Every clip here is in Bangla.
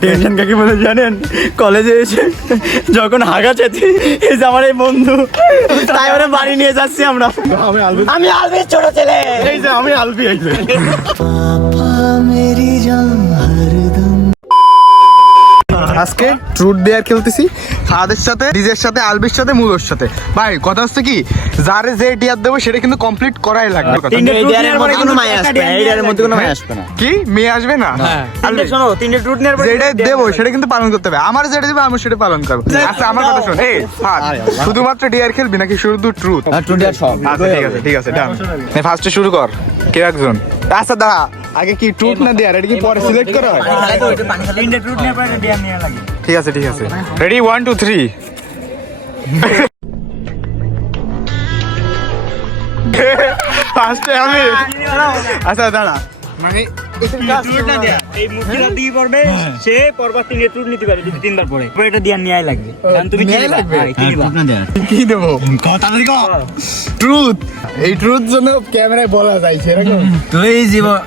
টেনশন কাকে বলে জানেন? কলেজে এসে যখন হাগা চেতি এই যে আমার এই বন্ধু তাই ওরা বাড়ি নিয়ে যাচ্ছি আমরা। আমি আলবির ছোট ছেলে, এই যে আমি আলবি। এই যে আজকে ট্রুথ ডেয়ার খেলতেছি সাদের সাথে, ডিজের সাথে, আলবির সাথে, মুলোর সাথে। ভাই কথা হচ্ছে কি, যারে যে ডিয়ার দেবো সেটা কিন্তু কমপ্লিট করাই লাগবে। এই ডিয়ারের মধ্যে কোনো মায় আসবে না, এই ডিয়ারের মধ্যে কোনো মায় আসবে না। কি মেয়ে আসবে না? আলবি শোনো, তিনটে ট্রুথ নেয়ার পরে যেটা দেবো সেটা কিন্তু পালন করতে হবে। আমার যেটা দেবো আমি সেটা পালন করবো। আচ্ছা আমার কথা শোন, এই শুধুমাত্র ডিয়ার খেলবি নাকি শুধু ট্রুথ? ট্রুথ ডিয়ার সব। আচ্ছা ঠিক আছে ডান। ফার্স্টে শুরু কর, কে একজন। আচ্ছা দাঁড়া, আগে কি ট্রুথ না ডিয়ার, এটা কি পরে সিলেক্ট করা হয়? তিনটে ট্রুথ নেয়ার পরে ডিয়ার নেওয়া লাগে। ঠিক আছে রেডি 1 2 3। ফার্স্টে আমি। আচ্ছা দাঁড়া, মানে এই মুক্তিটা দিয়ে পড়বে, সে পরবার তিনটে ট্রুথ নিতে পারে যদি তিনবার পড়ে। এটা দিয়ে নেওয়াই লাগবে। কারণ তুমি কি লাগবে? কি দেবো? ট্রুথ। এই ট্রুথ জন্য ক্যামেরায় বলা যায় সেরকম। তুই জীবন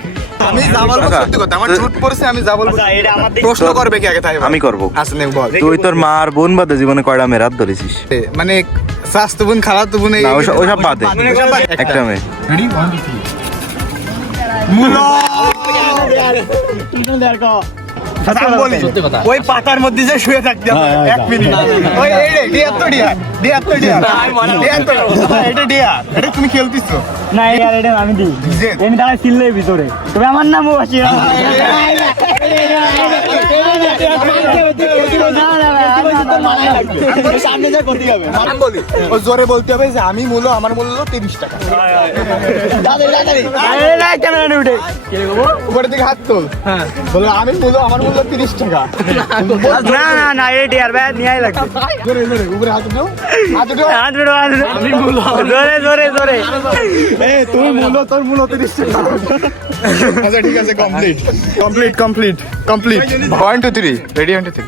আমি যা বলবো সত্যি কথা, আমার ট্রুথ পড়ছে, আমি যা বলবো। এটা আমাদের প্রশ্ন করবে কি আগে তাই আমি করব। আচ্ছা নে বল। তুই তোর মা আর বোন বাদে জীবনে কয়টা মেয়ে রাত ধরেছিস? মানে স্বাস্থ্য বোন, খালাতো বোন, না ওইসব বাদে একটা মেয়ে। রেডি 1 2 3। ওই পাতার মধ্যে যে শুয়ে থাকতে হবে 1 মিনিট। ওই এই ডিয়ার তো ডিয়ার এটা ডিয়ার, এটা তুমি খেলতিছো না, এটা আমি দিই। এমনি দাঁড়ায় ছিললে ভিতরে, তবে আমার নামও আসি। সামনে যা করতে হবে, আমি বলি ও জোরে বলতে হবে যে আমি মূল্য, আমার মূল্য 30 টাকা। ক্যামেরা উঠে উপরের দিকে হাত তোল, বলো আমি মূল্য, আমার মূল্য 30 টাকা। না এই ডিয়ার ভাই নিয়াই লাগবে। জোরে উপরে হাত দাও, হাত দাও। আমি মূল্য জোরে এই তুই মূল্য, তোর মূল্য 30 টাকা। আচ্ছা ঠিক আছে, কমপ্লিট 1 2 3। রেডি 1 2 3।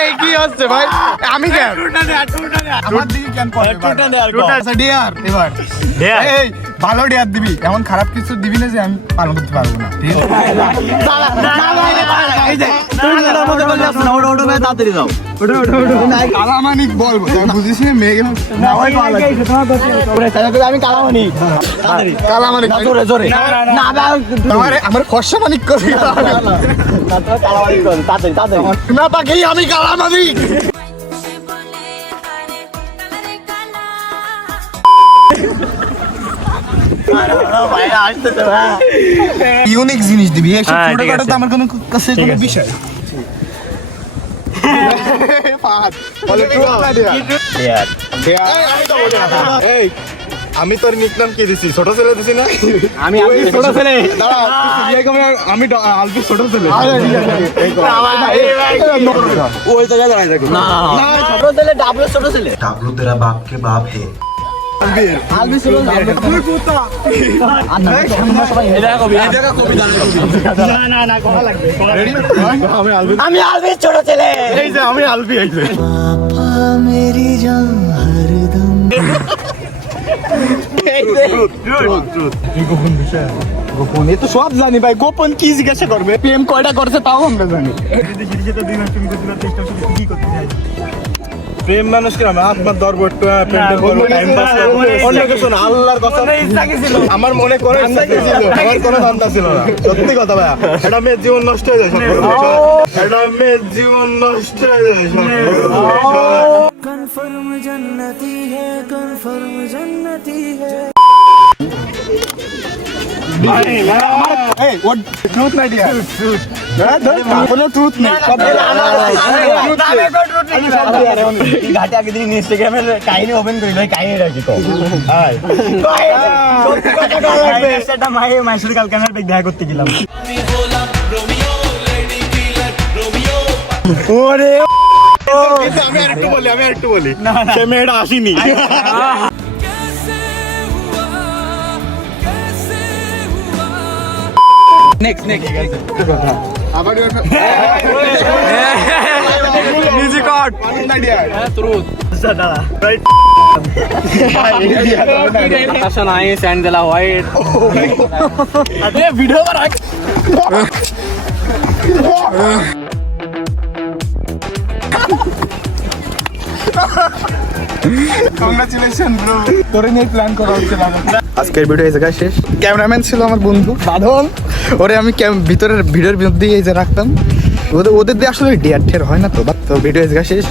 এই কি হচ্ছে ভাই? আমি কেন আমার দিকে কেন পড়ে? আচ্ছা ডিয়ার এবার এই ভালো ডিয়ার দিবি, এমন খারাপ কিছু দিবি না যে আমি পালন করতে পারবো না। ঠিক আছে এই যে তুমি যেটা মধ্যে বললে আপনি ওটো ভাই তাড়াতাড়ি যাও। ওটো কালামানিক বলবো, বুঝিস না মেয়ে গেলাম না ওই আমি কালামানি কালামানিক জোরে না আমার ফর্সা মানিক করে কালামানি তাড়াতাড়ি না পাখি, আমি কালামানিক। ইউনিক জিনিস দিবি, এসব ছোটখাটো তো আমার কোনো কাছে কোনো বিষয় না। এই আমি তোর নিকনাম কি দিছি? ছোট ছেলে দিছি না? আমি ছোট ছেলে। আমি আলবি ছোট ছেলে। ওই জায়গায় দাঁড়ায় দেখো না, ছোট ছেলে ডাবলু, ছোট ছেলে ডাবলু তেরা বাপ কে বাপ হে। আলবি ছোট তুই কুত্তা। না কথা লাগবে। আমি আলবি ছোট ছেলে, এই যে আমি আলবি। এই যে গোপন, এ তো সব জানি ভাই। গোপন কি জিজ্ঞাসা করবে? প্রেম কয়টা করছে তাও আমরা জানি। প্রেম মানুষ কিরম হাত মাত ধরবো একটু, টাইম পাস অন্য কিছু না, আল্লাহর কথা। আমার মনে করে আমার কোনো ধান্দা ছিল না, সত্যি কথা ভাইয়া। এটা মেয়ের জীবন নষ্ট হয়ে যায়, এটা মেয়ের জীবন নষ্ট হয়ে যায়। কনফার্ম জন্নতি হে, কনফার্ম জন্নতি হে। এই ওর ট্রুথ নাই ডিয়ার, কোনো ট্রুথ নেই। ঘাটে আগে দিন ইনস্টাগ্রামের কাহিনী ওপেন করি, ভাই কাহিনী রাখি তো সেটা মাইসুর কালকে আমি দেখা করতে গেলাম। ওরে আমি আরেকটু বলি সে মেয়েটা আসেনি। নেক্সট আবার music out. Fashion nice and the white. Video congratulation bro, তোরে নিয়ে প্ল্যান করা হচ্ছিল আমার। আজকের ভিডিও এই জায়গায় শেষ। ক্যামেরাম্যান ছিল আমার বন্ধু বাঁধন, ওরে আমি ভিতরের ভিডিওর মধ্যেই এই যে রাখতাম। ওদের দিয়ে আসলে ডিয়ার ঠের হয় না তো ভিডিও এই জায়গায় শেষ।